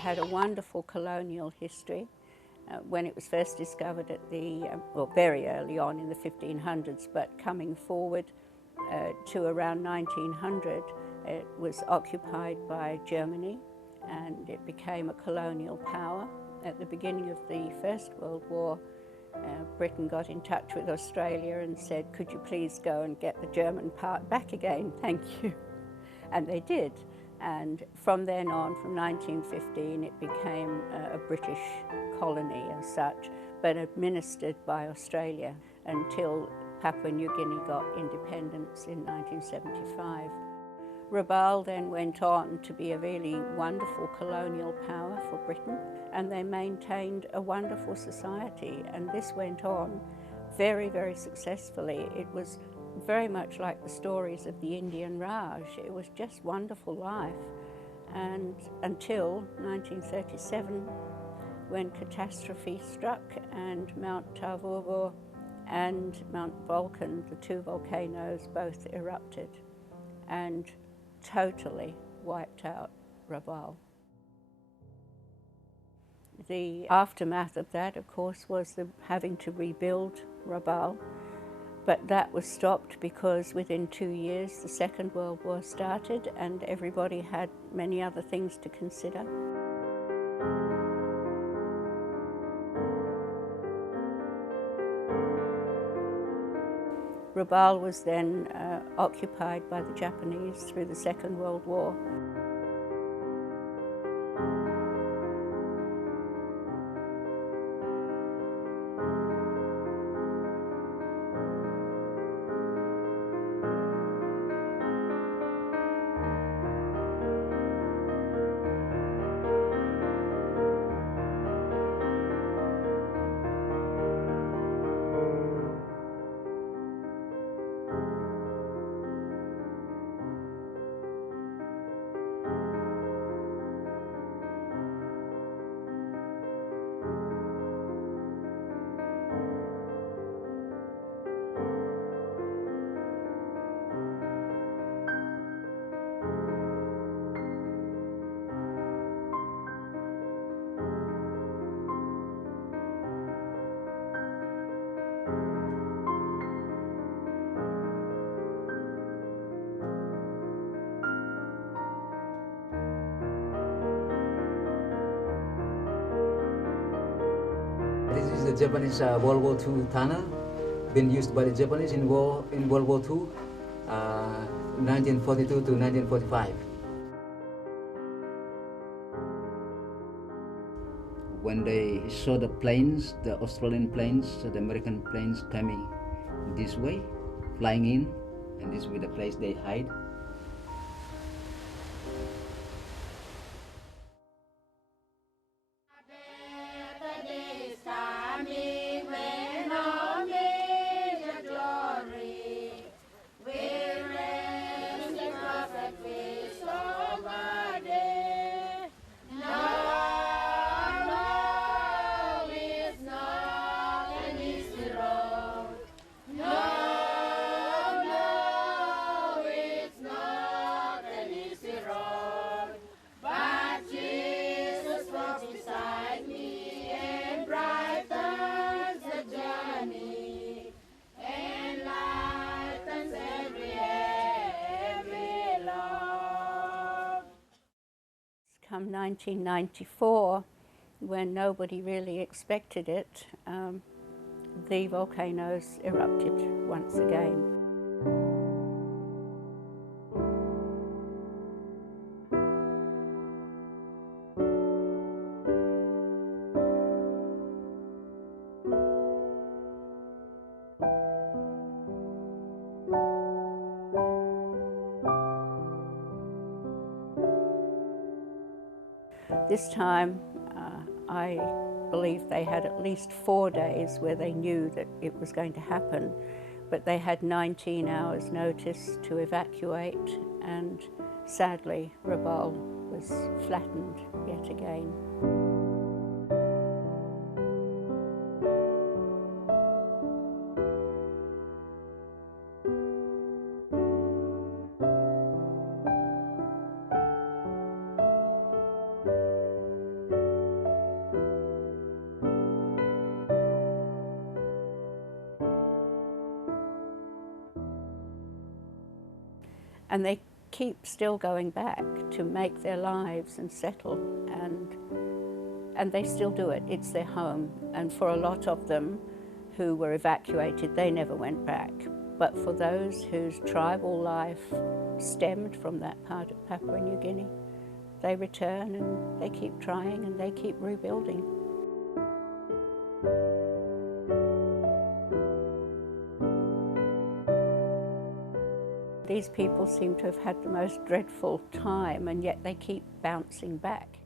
had a wonderful colonial history. When it was first discovered at well, very early on in the 1500s, but coming forward to around 1900, it was occupied by Germany and it became a colonial power. At the beginning of the First World War, Britain got in touch with Australia and said, could you please go and get the German part back again, thank you. And they did. And from then on, from 1915, it became a British colony as such, but administered by Australia until Papua New Guinea got independence in 1975. Rabaul then went on to be a really wonderful colonial power for Britain, and they maintained a wonderful society, and this went on very, very successfully. It was very much like the stories of the Indian Raj. It was just wonderful life, and until 1937, when catastrophe struck and Mount Tavurvur and Mount Vulcan, the two volcanoes, both erupted and totally wiped out Rabaul. The aftermath of that, of course, was having to rebuild Rabaul, but that was stopped because within 2 years the Second World War started and everybody had many other things to consider. Rabaul was then occupied by the Japanese through the Second World War. This is the Japanese World War II tunnel, been used by the Japanese in World War II, 1942 to 1945. When they saw the planes, the Australian planes, the American planes coming this way, flying in, and this was the place they hide. Come 1994, when nobody really expected it, the volcanoes erupted once again. This time, I believe they had at least 4 days where they knew that it was going to happen, but they had 19 hours notice to evacuate, and sadly, Rabaul was flattened yet again. And they keep still going back to make their lives and settle, and they still do it. It's their home. And for a lot of them who were evacuated, they never went back. But for those whose tribal life stemmed from that part of Papua New Guinea, they return and they keep trying and they keep rebuilding. These people seem to have had the most dreadful time, and yet they keep bouncing back.